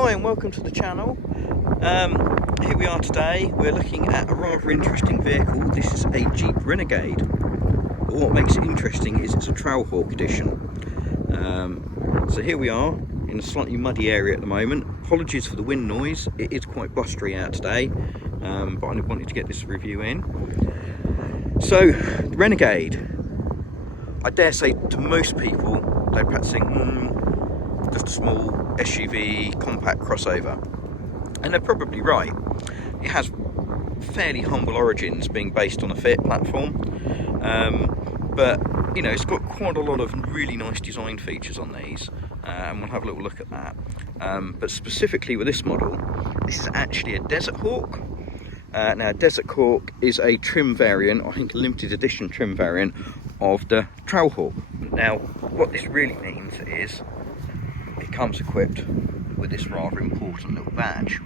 Hi and welcome to the channel. Here we are today. We're looking at a rather interesting vehicle. This is a Jeep Renegade. But what makes it interesting is it's a TrailHawk edition. So here we are in a slightly muddy area at the moment. Apologies for the wind noise. It is quite blustery out today, but I wanted to get this review in. So, the Renegade. I dare say to most people, they're perhaps thinking, just a small SUV compact crossover, and they're probably right. It has fairly humble origins, being based on a Fiat platform, but you know, it's got quite a lot of really nice design features on these, and we'll have a little look at that. But specifically with this model, this is actually a Desert Hawk. Now, Desert Hawk is a trim variant, I think a limited edition trim variant of the TrailHawk. Now, what this really means is it comes equipped with this rather important little badge.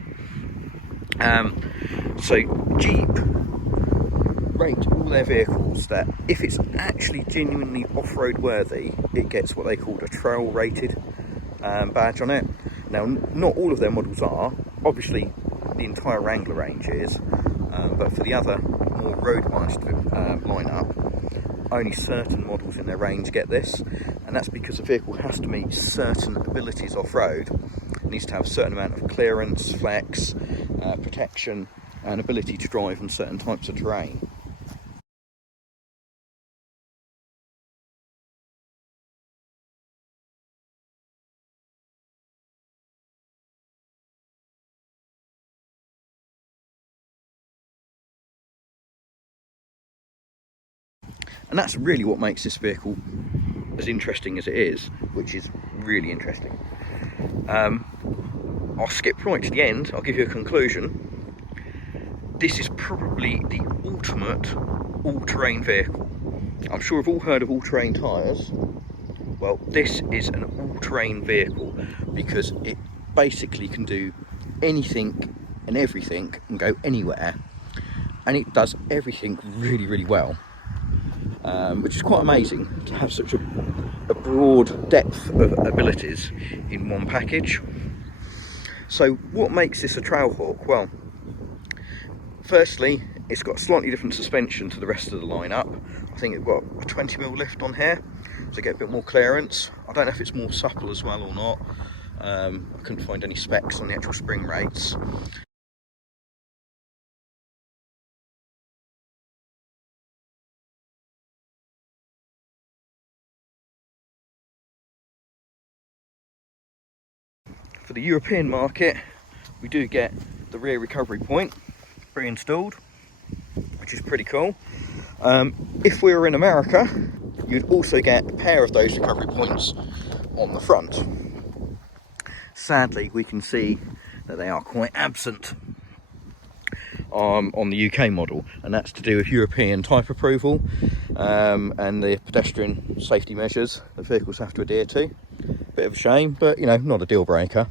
So Jeep rate all their vehicles that if it's actually genuinely off-road worthy, it gets what they call a trail rated badge on it. Now, not all of their models are, obviously the entire Wrangler range is, but for the other more road-biased lineup, only certain models in their range get this, and that's because the vehicle has to meet certain abilities off-road. It needs to have a certain amount of clearance, flex, protection, and ability to drive on certain types of terrain. And that's really what makes this vehicle as interesting as it is, which is really interesting. I'll skip right to the end, I'll give you a conclusion. This is probably the ultimate all-terrain vehicle. I'm sure we've all heard of all-terrain tyres. Well, this is an all-terrain vehicle because it basically can do anything and everything and go anywhere, and it does everything really, really well. Which is quite amazing to have such a broad depth of abilities in one package. So what makes this a TrailHawk? Well, firstly, it's got a slightly different suspension to the rest of the lineup. I think it's got a 20mm lift on here, so you get a bit more clearance. I don't know if it's more supple as well or not. I couldn't find any specs on the actual spring rates. For the European market, we do get the rear recovery point pre-installed, which is pretty cool. If we were in America, you'd also get a pair of those recovery points on the front. Sadly, we can see that they are quite absent on the UK model, and that's to do with European type approval and the pedestrian safety measures that vehicles have to adhere to. Bit of a shame, but you know, not a deal breaker.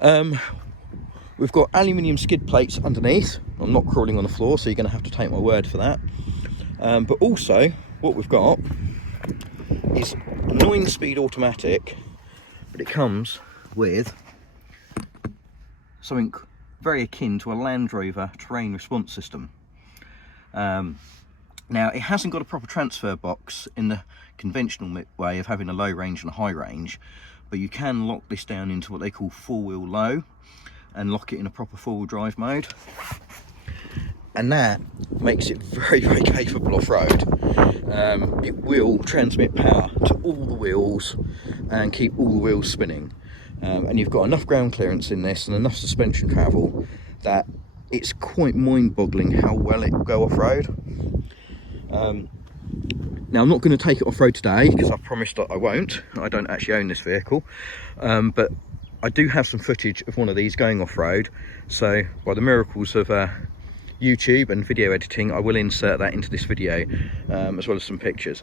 We've got aluminium skid plates underneath. I'm not crawling on the floor, so you're going to have to take my word for that. But also, what we've got is a 9-speed automatic, but it comes with something very akin to a Land Rover terrain response system. Now, it hasn't got a proper transfer box in the conventional way of having a low range and a high range, but you can lock this down into what they call 4-wheel low and lock it in a proper 4-wheel drive mode. And that makes it very, very capable off-road. It will transmit power to all the wheels and keep all the wheels spinning. And you've got enough ground clearance in this and enough suspension travel that it's quite mind-boggling how well it will go off-road. Now, I'm not going to take it off-road today because I promised that I won't. I don't actually own this vehicle, but I do have some footage of one of these going off-road, so by the miracles of YouTube and video editing, I will insert that into this video, as well as some pictures.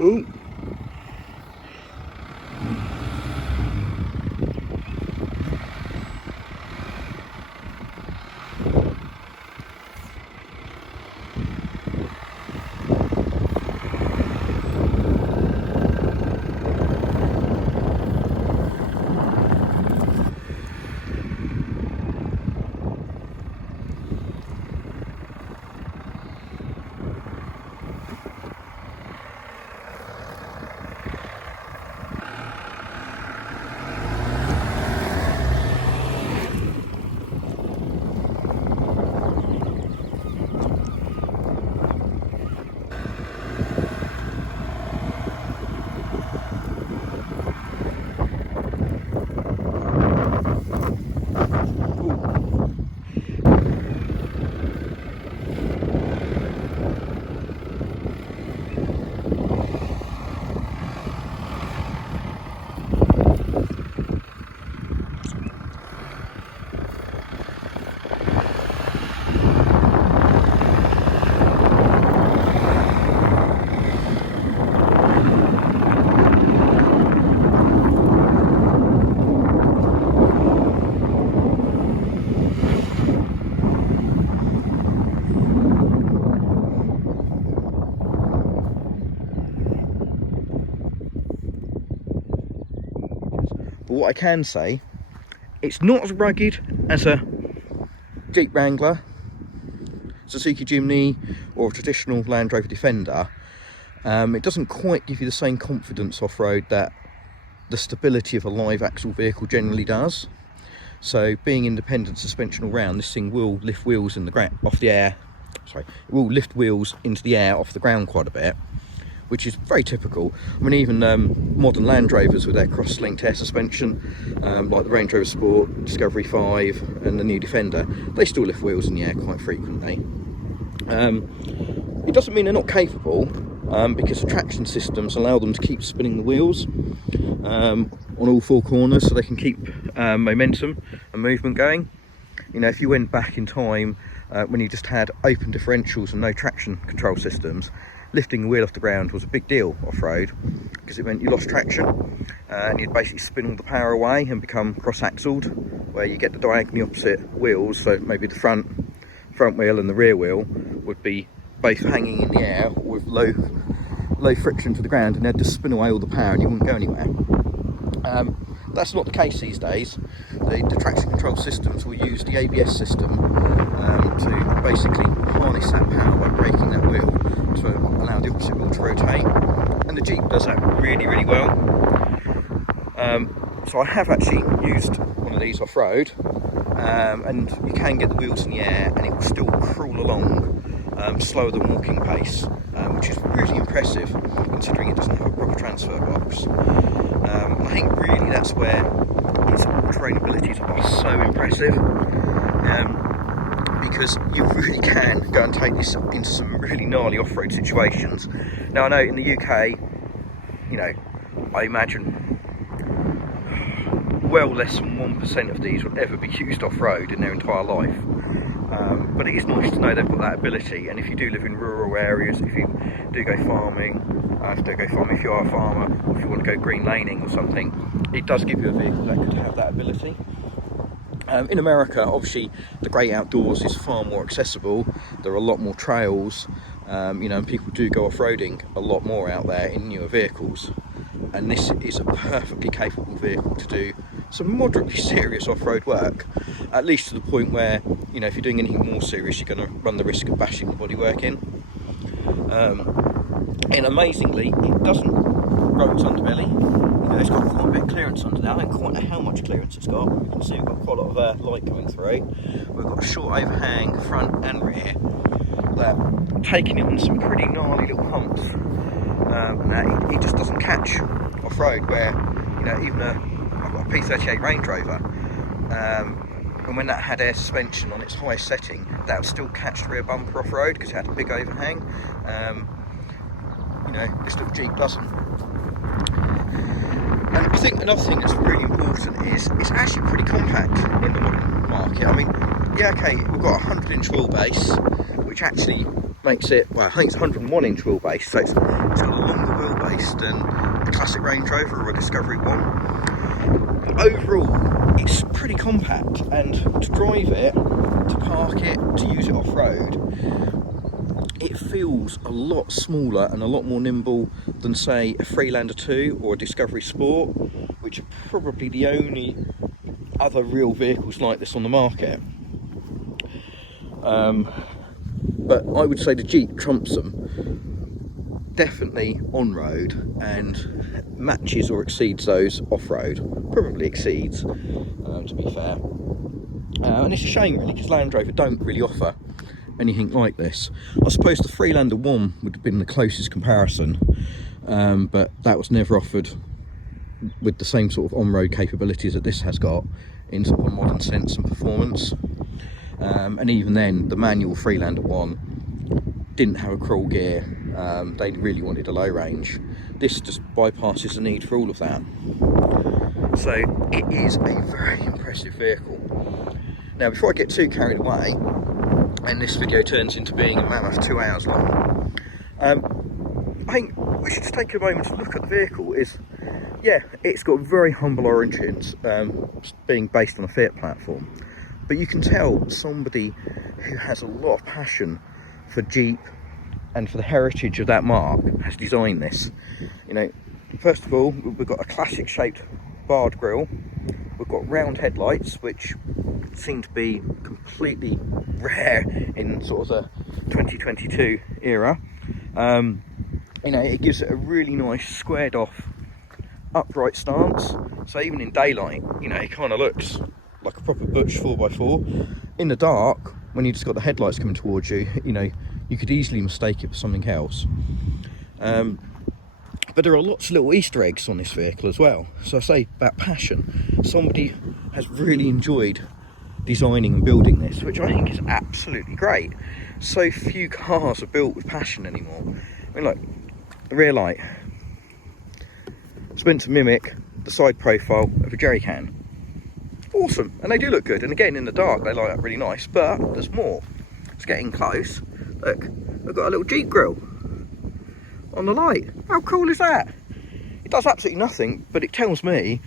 Ooh. But what I can say, it's not as rugged as a Jeep Wrangler, Suzuki Jimny or a traditional Land Rover Defender. It doesn't quite give you the same confidence off-road that the stability of a live axle vehicle generally does. So being independent suspension all round, this thing will lift wheels in the ground off the air. Sorry, it will lift wheels into the air off the ground quite a bit, which is very typical. I mean, even modern Land Rovers with their cross-linked air suspension, like the Range Rover Sport, Discovery 5 and the new Defender, they still lift wheels in the air quite frequently. It doesn't mean they're not capable, because the traction systems allow them to keep spinning the wheels on all four corners, so they can keep momentum and movement going. You know, if you went back in time when you just had open differentials and no traction control systems, lifting the wheel off the ground was a big deal off-road, because it meant you lost traction and you'd basically spin all the power away and become cross-axled, where you get the diagonally opposite wheels. So maybe the front wheel and the rear wheel would be both hanging in the air with low friction to the ground, and they'd just spin away all the power and you wouldn't go anywhere. That's not the case these days. The traction control systems will use the ABS system to basically harness that power by braking that wheel to allow the opposite wheel to rotate, and the Jeep does that really, really well. So I have actually used one of these off-road, and you can get the wheels in the air and it will still crawl along slower than walking pace, which is really impressive considering it doesn't have a proper transfer box. I think really that's where its all-terrain abilities are so impressive, because you really can go and take this into some really gnarly off-road situations. Now I know in the UK, you know, I imagine well less than 1% of these will ever be used off-road in their entire life. But it is nice to know they've got that ability, and if you do live in rural areas, if you do go farming, if you are a farmer, or if you want to go green laning or something, it does give you a vehicle that could have that ability. In America, obviously, the great outdoors is far more accessible. There are a lot more trails, you know, and people do go off-roading a lot more out there in newer vehicles. And this is a perfectly capable vehicle to do some moderately serious off-road work, at least to the point where, you know, if you're doing anything more serious, you're going to run the risk of bashing the bodywork in. And amazingly, it doesn't grow its underbelly. You know, it's got quite a bit of clearance under there. I don't quite know how much clearance it's got. You can see we've got quite a lot of light coming through. We've got a short overhang front and rear, that taking it on some pretty gnarly little humps. And it just doesn't catch off-road, where, you know, even I've got a P38 Range Rover, and when that had air suspension on its highest setting, that would still catch the rear bumper off-road because it had a big overhang. You know, this little Jeep doesn't. And I think another thing that's really important is it's actually pretty compact in the modern market. I mean, yeah, okay, we've got a 100-inch wheelbase, which actually makes it, well, I think it's 101-inch wheelbase, so it's got a longer wheelbase. based than a classic Range Rover or a Discovery 1. Overall, it's pretty compact, and to drive it, to park it, to use it off-road, it feels a lot smaller and a lot more nimble than, say, a Freelander 2 or a Discovery Sport, which are probably the only other real vehicles like this on the market. But I would say the Jeep trumps them, definitely on-road, and matches or exceeds those off-road. Probably exceeds, to be fair. And it's a shame really, because Land Rover don't really offer anything like this. I suppose the Freelander 1 would have been the closest comparison, but that was never offered with the same sort of on-road capabilities that this has got in sort of a modern sense and performance. And even then, the manual Freelander 1 didn't have a crawl gear. They really wanted a low range. This just bypasses the need for all of that. So it is a very impressive vehicle. Now, before I get too carried away, and this video turns into being a mammoth 2 hours long, I think we should just take a moment to look at the vehicle. Yeah, it's got very humble origins, being based on a Fiat platform, but you can tell somebody who has a lot of passion for Jeep and for the heritage of that mark has designed this. You know, first of all, we've got a classic shaped barred grille. We've got round headlights, which seem to be completely rare in sort of the 2022 era. You know, it gives it a really nice squared off upright stance, so even in daylight, you know, it kind of looks like a proper butch 4x4. In the dark, when you just got the headlights coming towards you, you know, you could easily mistake it for something else. But there are lots of little Easter eggs on this vehicle as well. So I say about passion, somebody has really enjoyed designing and building this, which I think is absolutely great. So few cars are built with passion anymore. I mean, look, the rear light, it's meant to mimic the side profile of a jerry can. Awesome, and they do look good, and again in the dark they light up really nice, but there's more. It's getting close. Look, I've got a little Jeep grille on the light. How cool is that? It does absolutely nothing, but it tells me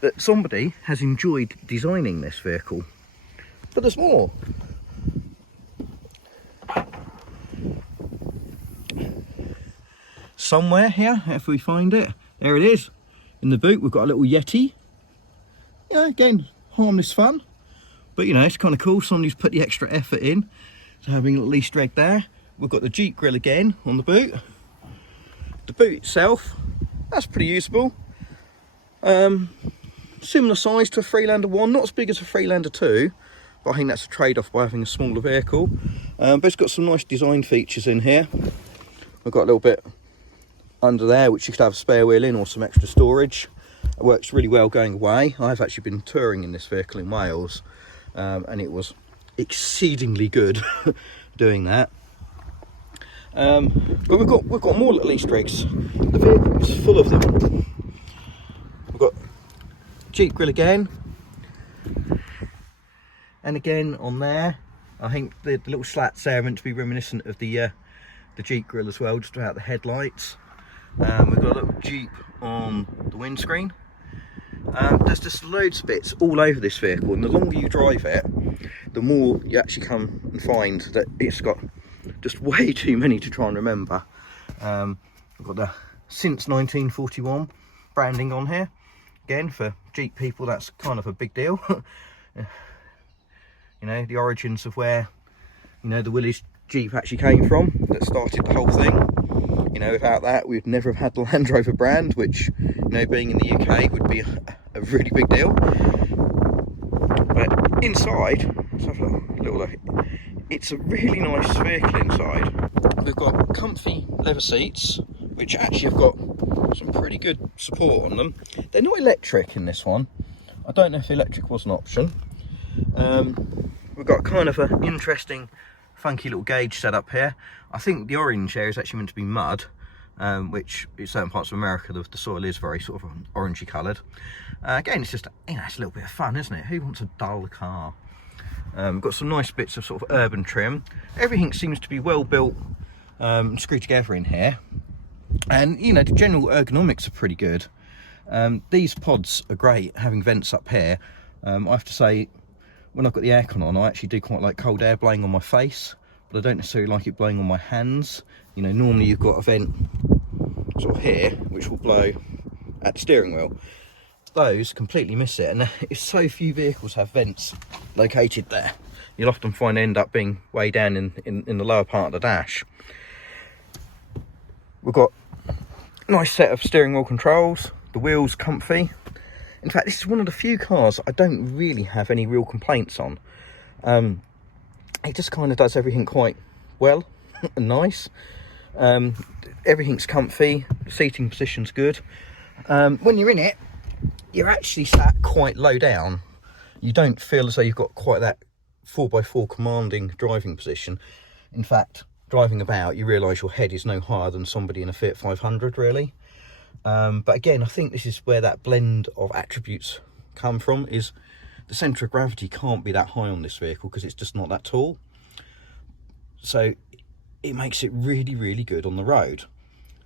that somebody has enjoyed designing this vehicle. But there's more. Somewhere here, if we find it, there it is. In the boot we've got a little Yeti. Yeah, again, harmless fun, but you know, it's kind of cool. Somebody's put the extra effort in to having a little Easter egg there. We've got the Jeep grille again on the boot. The boot itself, that's pretty usable. Similar size to a Freelander 1, not as big as a Freelander 2, but I think that's a trade-off by having a smaller vehicle. But it's got some nice design features in here. We've got a little bit under there which you could have a spare wheel in or some extra storage. It works really well going away. I've actually been touring in this vehicle in Wales, and it was exceedingly good doing that. But we've got more little Easter eggs. The vehicle is full of them. We've got Jeep grille again, and again on there. I think the little slats there are meant to be reminiscent of the Jeep grille as well, just without the headlights. We've got a little Jeep on the windscreen. There's just loads of bits all over this vehicle, and the longer you drive it, the more you actually come and find that it's got just way too many to try and remember. We've got the since 1941 branding on here. Again, for Jeep people, that's kind of a big deal. You know, the origins of where, you know, the Willys Jeep actually came from, that started the whole thing. You know, without that, we'd never have had the Land Rover brand, which, you know, being in the UK would be a really big deal. But inside, let's have a little look. It's a really nice vehicle inside. We've got comfy leather seats, which actually have got some pretty good support on them. They're not electric in this one. I don't know if electric was an option. We've got kind of an interesting, funky little gauge set up here. I think the orange here is actually meant to be mud, which in certain parts of America the soil is very sort of orangey coloured. Again, it's just, you know, it's a little bit of fun, isn't it? Who wants a dull car? We've got some nice bits of sort of urban trim. Everything seems to be well built and screwed together in here. And you know, the general ergonomics are pretty good. These pods are great, having vents up here. I have to say, when I've got the aircon on, I actually do quite like cold air blowing on my face, but I don't necessarily like it blowing on my hands. You know, normally you've got a vent sort of here, which will blow at the steering wheel. Those completely miss it, and if so few vehicles have vents located there, you'll often find they end up being way down in the lower part of the dash. We've got a nice set of steering wheel controls, the wheels comfy. In fact, this is one of the few cars I don't really have any real complaints on. It just kind of does everything quite well and nice. Everything's comfy, the seating position's good. When you're in it, you're actually sat quite low down. You don't feel as though you've got quite that 4x4 commanding driving position. In fact, driving about, you realise your head is no higher than somebody in a Fiat 500, really. But again, I think this is where that blend of attributes come from, is the centre of gravity can't be that high on this vehicle because it's just not that tall. So it makes it really, really good on the road.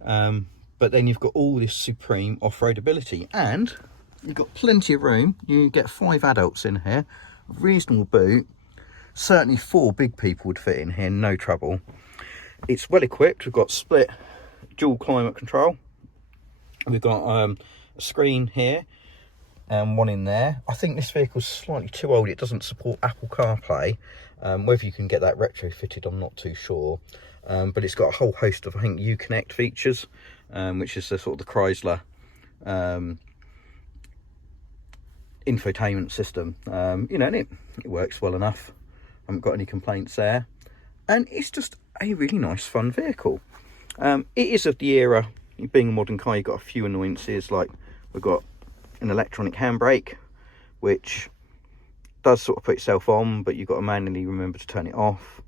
But then you've got all this supreme off-road ability, and you've got plenty of room. You get 5 adults in here, reasonable boot. Certainly 4 big people would fit in here, no trouble. It's well equipped. We've got split dual climate control. We've got a screen here and one in there. I think this vehicle's slightly too old. It doesn't support Apple CarPlay. Whether you can get that retrofitted, I'm not too sure. But it's got a whole host of, I think, Uconnect features, which is the sort of the Chrysler infotainment system. You know, and it works well enough. I haven't got any complaints there. And it's just a really nice, fun vehicle. It is of the era. Being a modern car, you've got a few annoyances, like we've got an electronic handbrake, which does sort of put itself on, but you've got to manually remember to turn it off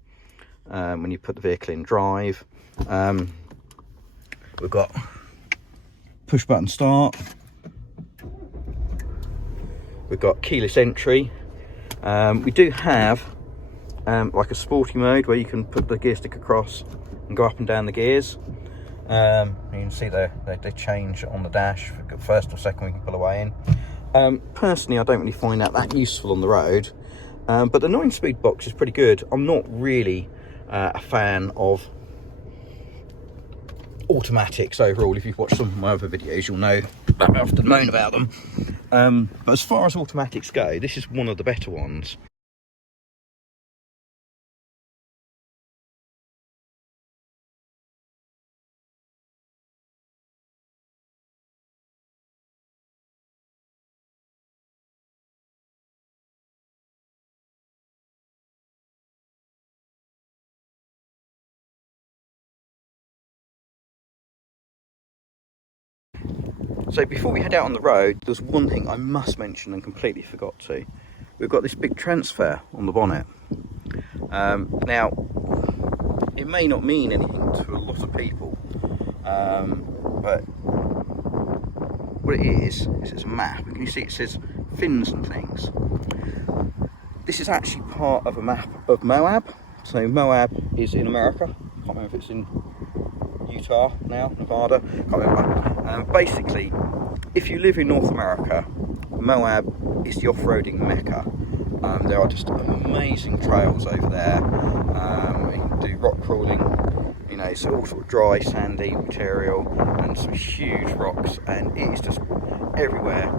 when you put the vehicle in drive. We've got push button start. We've got keyless entry. We do have like a sporty mode where you can put the gear stick across and go up and down the gears. You can see they change on the dash. First or second we can pull away in. Personally, I don't really find that useful on the road, but the 9-speed box is pretty good. I'm not really a fan of automatics overall. If you've watched some of my other videos, you'll know that I often moan about them. But as far as automatics go, this is one of the better ones. So before we head out on the road, there's one thing I must mention and completely forgot to. We've got this big transfer on the bonnet. Now, it may not mean anything to a lot of people, but what it is it's a map. Can you see it says fins and things? This is actually part of a map of Moab. So Moab is in America. I can't remember if it's in Utah now, Nevada, can't remember. Basically, if you live in North America, Moab is the off-roading mecca. There are just amazing trails over there. You can do rock crawling, you know, so all sort of dry, sandy material and some huge rocks, and it is just everywhere.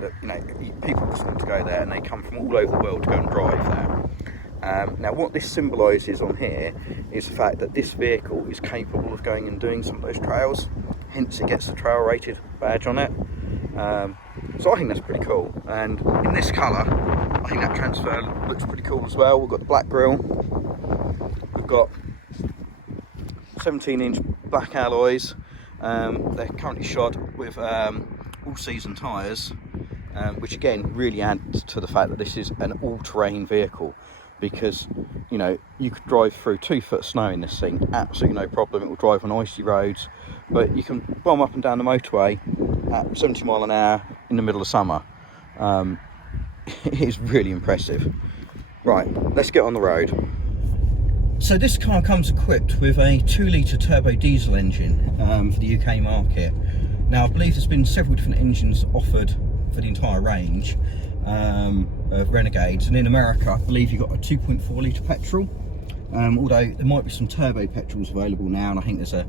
That, you know, people just want to go there, and they come from all over the world to go and drive there. Now what this symbolises on here is the fact that this vehicle is capable of going and doing some of those trails, hence it gets the trail rated badge on it. So I think that's pretty cool, and in this colour I think that transfer looks pretty cool as well. We've got the black grille, we've got 17-inch black alloys. They're currently shod with all-season tyres, which again really adds to the fact that this is an all-terrain vehicle, because you know you could drive through 2 foot of snow in this thing, absolutely no problem. It will drive on icy roads, but you can bomb up and down the motorway at 70 mile an hour in the middle of summer. It is really impressive. Right, let's get on the road. So this car comes equipped with a 2-litre turbo diesel engine for the UK market. Now I believe there's been several different engines offered for the entire range of Renegades, and in America I believe you've got a 2.4 litre petrol, although there might be some turbo petrols available now, and I think there's a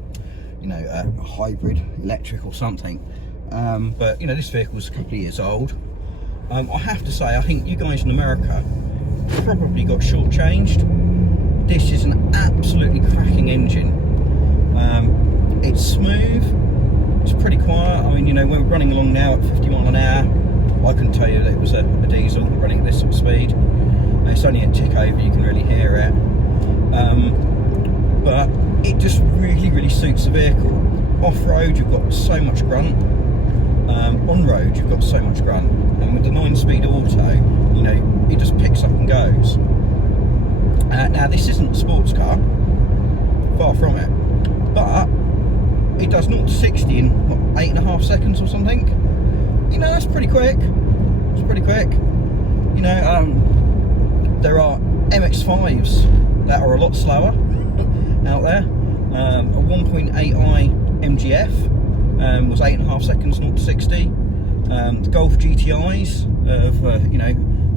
hybrid electric or something, but this vehicle's a couple of years old. I have to say, I think you guys in America probably got shortchanged. This is an absolutely cracking engine. It's smooth, it's pretty quiet. I mean, when we're running along now at 50 mile an hour, I couldn't tell you that it was a diesel running at this sort of speed. It's only a tick over, you can really hear it. But it just really suits the vehicle. Off-road, you've got so much grunt. On-road, you've got so much grunt. And with the 9-speed auto, it just picks up and goes. Now this isn't a sports car, far from it, but it does 0 to 60 in what, 8.5 seconds or something. That's pretty quick. It's pretty quick. There are MX-5s that are a lot slower out there. A 1.8i MGF was 8.5 seconds 0 to 60. The Golf GTIs of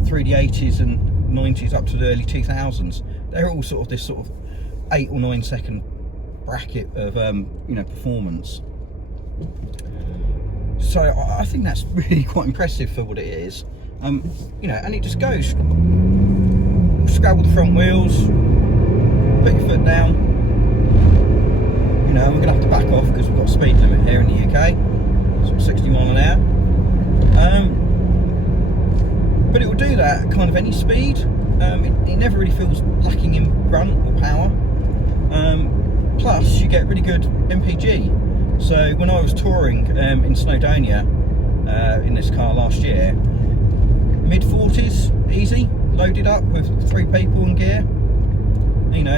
3D80s and 90s up to the early 2000s, they're all sort of this 8 or 9 second bracket of performance. So I think that's really quite impressive for what it is. And it just goes. Scrabble the front wheels, put your foot down. We're gonna have to back off because we've got a speed limit here in the UK, sort of 60 mile an hour. But it will do that at kind of any speed. It never really feels lacking in grunt or power. Plus, you get really good MPG. So when I was touring in Snowdonia in this car last year, mid-40s, easy, loaded up with 3 people and gear.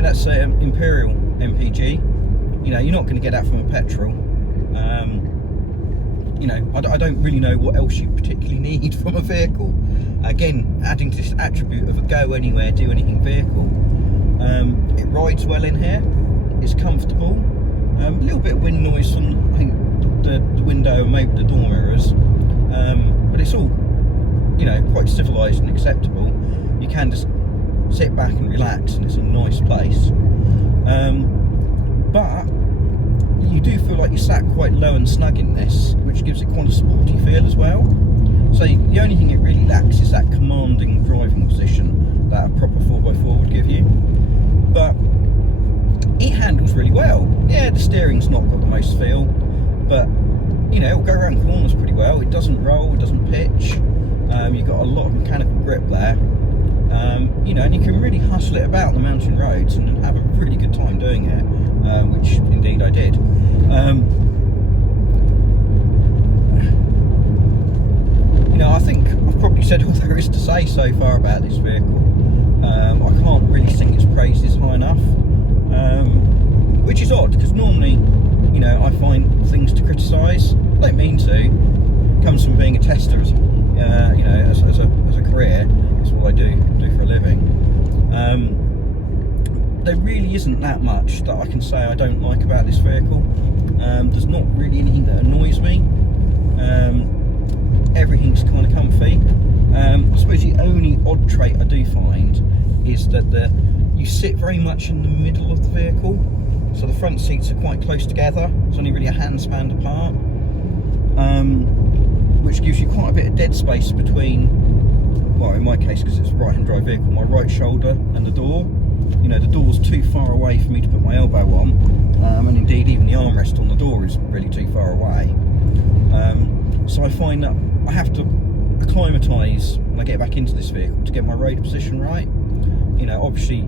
That's Imperial MPG. You're not going to get that from a petrol. I don't really know what else you particularly need from a vehicle. Again, adding to this attribute of a go anywhere, do anything vehicle. It rides well in here, it's comfortable. A little bit of wind noise from, I think, the window and maybe the door mirrors. But it's all, quite civilised and acceptable. You can just sit back and relax, and it's a nice place. But you do feel like you're sat quite low and snug in this, which gives it quite a sporty feel as well. So the only thing it really lacks is that commanding driving position that a proper 4x4 would give you. But it handles really well. Yeah, the steering's not got the most feel, but it'll go around corners pretty well. It doesn't roll, it doesn't pitch. You've got a lot of mechanical grip there. And you can really hustle it about the mountain roads and have a really good time doing it, which indeed I did. I think I've probably said all there is to say so far about this vehicle. I can't really sing its praises high enough, which is odd because normally, I find things to criticise. I don't mean to. It comes from being a tester, as a career. That's what I do for a living. There really isn't that much that I can say I don't like about this vehicle. There's not really anything that annoys me. Everything's kind of comfy. I suppose the only odd trait I do find is that you sit very much in the middle of the vehicle, so the front seats are quite close together. It's only really a handspan apart, which gives you quite a bit of dead space between, well, in my case, because it's a right-hand drive vehicle, my right shoulder and the door. The door's too far away for me to put my elbow on, and indeed even the armrest on the door is really too far away. So I find that I have to acclimatise when I get back into this vehicle to get my road position right. Obviously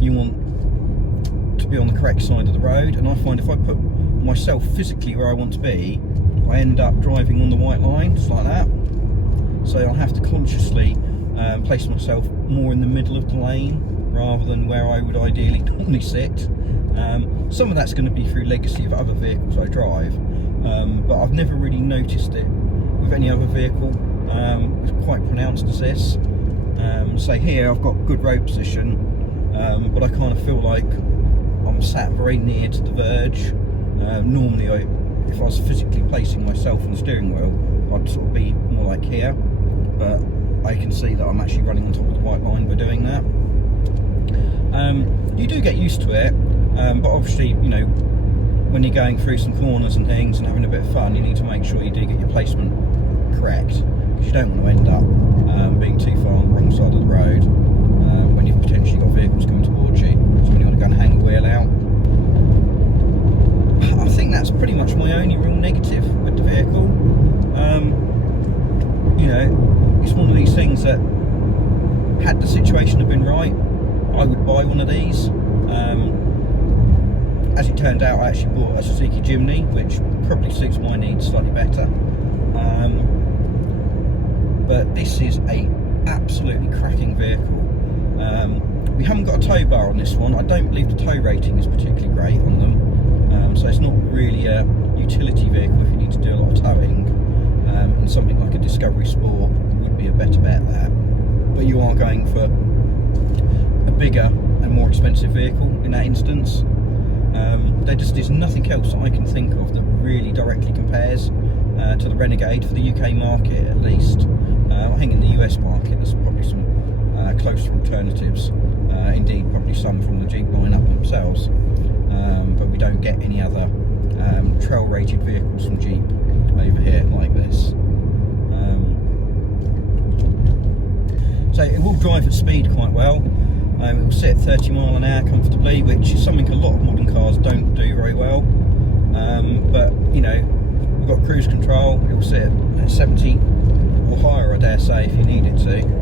you want to be on the correct side of the road, and I find if I put myself physically where I want to be, I end up driving on the white line, just like that. So I'll have to consciously place myself more in the middle of the lane rather than where I would ideally normally sit. Some of that's going to be through legacy of other vehicles I drive, but I've never really noticed it with any other vehicle. It's quite pronounced as this. So here I've got good road position, but I kind of feel like I'm sat very near to the verge. Normally, if I was physically placing myself on the steering wheel, I'd sort of be more like here, but I can see that I'm actually running on top of the white line by doing that. You do get used to it, but obviously, you know, when you're going through some corners and things and having a bit of fun, you need to make sure you do get your placement correct, because you don't want to end up being too far on the wrong side of the road when you've potentially got vehicles coming towards you. So when you want to go and hang the wheel out. I think that's pretty much my only real negative with the vehicle. You know, it's one of these things that, had the situation have been right, I would buy one of these. As it turned out, I actually bought a Suzuki Jimny, which probably suits my needs slightly better. But this is a absolutely cracking vehicle. We haven't got a tow bar on this one. I don't believe the tow rating is particularly great on them. So it's not really a utility vehicle if you need to do a lot of towing. And something like a Discovery Sport would be a better bet there. But you are going for a bigger and more expensive vehicle in that instance. There just is nothing else that I can think of that really directly compares to the Renegade for the UK market, at least. I think in the US market there's probably some closer alternatives, indeed probably some from the Jeep lineup themselves, but we don't get any other trail rated vehicles from Jeep over here like this. So it will drive at speed quite well. It will sit at 30 mile an hour comfortably, which is something a lot of modern cars don't do very well. But you know, we've got cruise control. It will sit at 70 or higher, I dare say, if you need it to.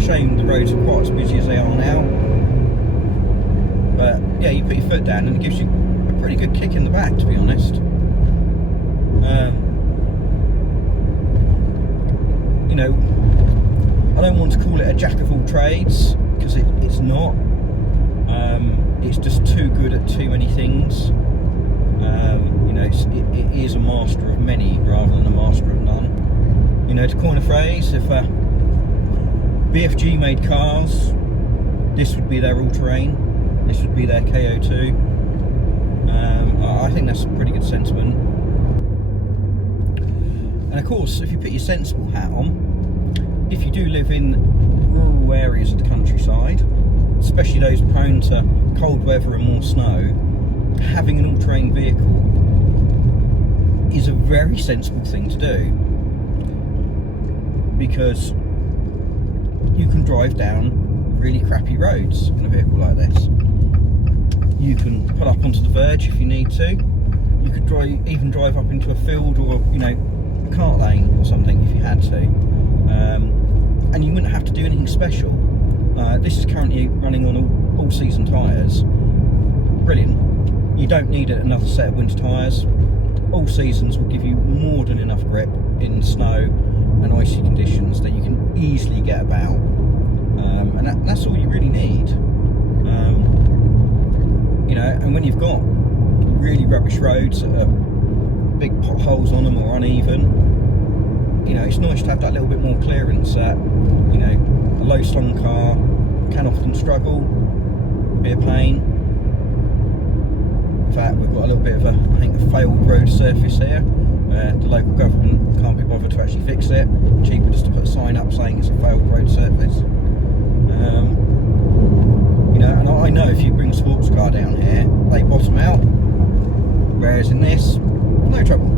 Shame the roads are quite as busy as they are now. But yeah, you put your foot down and it gives you a pretty good kick in the back, to be honest. You know, I don't want to call it a jack of all trades, because it's not. It's just too good at too many things. You know, it is a master of many rather than a master of none. You know, to coin a phrase, if BFG made cars, this would be their all-terrain, this would be their KO2. I think that's a pretty good sentiment. And of course, if you put your sensible hat on, if you do live in rural areas of the countryside, especially those prone to cold weather and more snow, having an all-terrain vehicle is a very sensible thing to do, because you can drive down really crappy roads in a vehicle like this. You can pull up onto the verge if you need to. You could even drive up into a field, or you know, a cart lane or something if you had to. And you wouldn't have to do anything special. This is currently running on all season tyres. Brilliant. You don't need another set of winter tyres. All seasons will give you more than enough grip in snow and icy conditions that you can easily get about. And that's all you really need. You know, and when you've got really rubbish roads that are big potholes on them or uneven, you know, it's nice to have that little bit more clearance that, you know, a low slung car can often struggle, be a pain. In fact, we've got a little bit of a failed road surface here, where the local government can't be bothered to actually fix it. Cheaper just to put a sign up saying it's a failed road surface. You know, and I know if you bring a sports car down here, they bottom out, whereas in this, no trouble.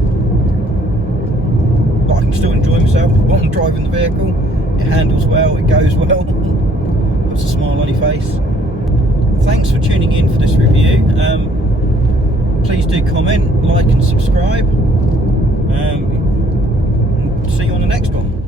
But I can still enjoy myself while I'm driving the vehicle. It handles well, it goes well, puts a smile on your face. Thanks for tuning in for this review. Please do comment, like and subscribe. See you on the next one.